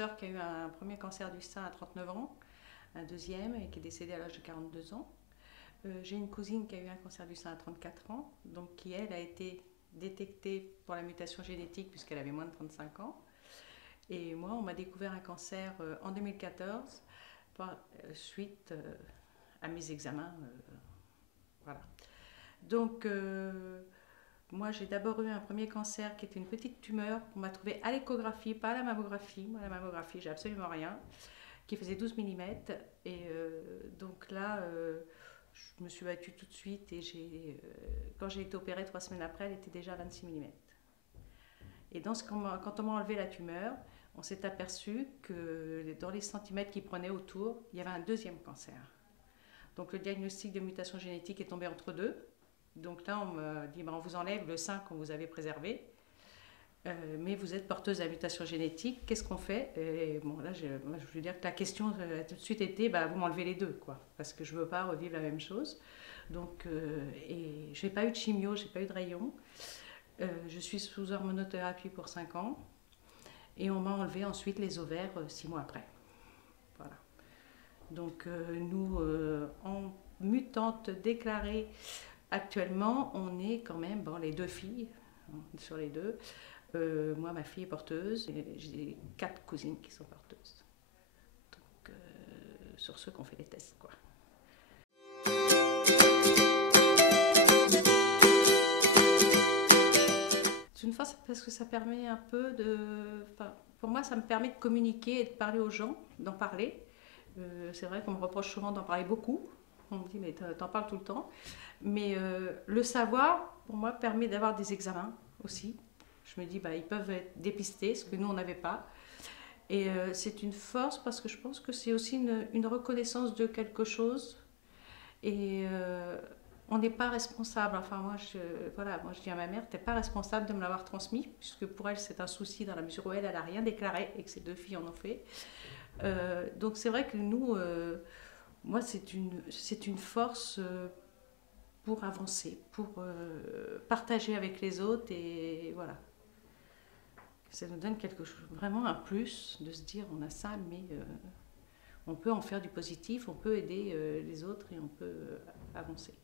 sœur qui a eu un premier cancer du sein à 39 ans, un deuxième et qui est décédée à l'âge de 42 ans. J'ai une cousine qui a eu un cancer du sein à 34 ans, donc qui elle a été détectée pour la mutation génétique puisqu'elle avait moins de 35 ans. Et moi, on m'a découvert un cancer en 2014 suite à mes examens. Voilà. Donc, moi, j'ai d'abord eu un premier cancer qui était une petite tumeur qu'on m'a trouvée à l'échographie, pas à la mammographie. Moi, à la mammographie, j'ai absolument rien, qui faisait 12 mm. Et donc là, je me suis battue tout de suite et quand j'ai été opérée 3 semaines après, elle était déjà à 26 mm. Et quand on m'a enlevé la tumeur, on s'est aperçu que dans les centimètres qui prenaient autour, il y avait un deuxième cancer. Donc le diagnostic de mutation génétique est tombé entre deux. Donc là, on m'a dit, on vous enlève le sein qu'on vous avait préservé, mais vous êtes porteuse de la mutation génétique, qu'est-ce qu'on fait? Et bon, là, je veux dire que la question a tout de suite été, vous m'enlevez les deux, quoi, parce que je ne veux pas revivre la même chose. Donc, et je n'ai pas eu de chimio, je n'ai pas eu de rayon. Je suis sous hormonothérapie pour 5 ans, et on m'a enlevé ensuite les ovaires 6 mois après. Voilà. Donc, nous, en mutante déclarée, actuellement, on est quand même, les deux filles, sur les deux. Moi, ma fille est porteuse, et j'ai 4 cousines qui sont porteuses. Donc, sur ceux qui ont fait les tests, quoi. C'est une force parce que ça permet un peu de... pour moi, ça me permet de communiquer et de parler aux gens, d'en parler. C'est vrai qu'on me reproche souvent d'en parler beaucoup. On me dit, mais t'en parles tout le temps. Mais le savoir, pour moi, permet d'avoir des examens aussi. Je me dis, ils peuvent être dépistés, ce que nous, on n'avait pas. Et c'est une force parce que je pense que c'est aussi une reconnaissance de quelque chose. Et on n'est pas responsable. Enfin, moi, je dis à ma mère, t'es pas responsable de me l'avoir transmis, puisque pour elle, c'est un souci dans la mesure où elle n'a rien déclaré et que ses 2 filles en ont fait. Donc c'est vrai que nous, moi, c'est une force pour avancer, pour partager avec les autres et voilà. Ça nous donne quelque chose, vraiment un plus de se dire on a ça, mais on peut en faire du positif, on peut aider les autres et on peut avancer.